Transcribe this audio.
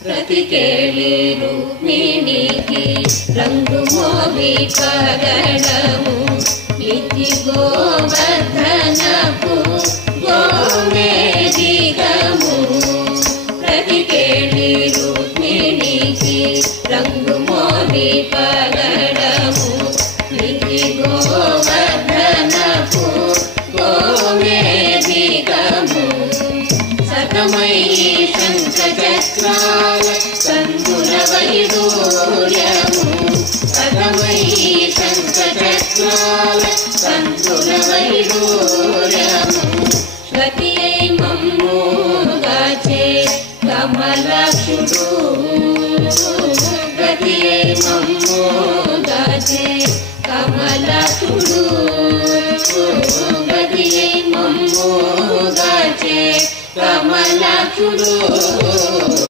ప్రతికేళి రుక్మిణికి రంగు మోవి పగడము ఇతి గోవర్ధనపు గోవేదికము ప్రతికేళి రుక్మిణికి రంగు మోవి పగడము ఇతి గోవర్ధనపు గోవేదికము సతమయీ శంఖచక్రాల సంతుల వైడూర్యము సతమయీ శంఖచక్రాల సంతుల వైడూర్యము గతియై మమ్ముగాచే కమలాక్షుడు గతియై మమ్ముగాచే కమలాక్షుడు గతియై మమ్ముగాచే కమలాక్షుడు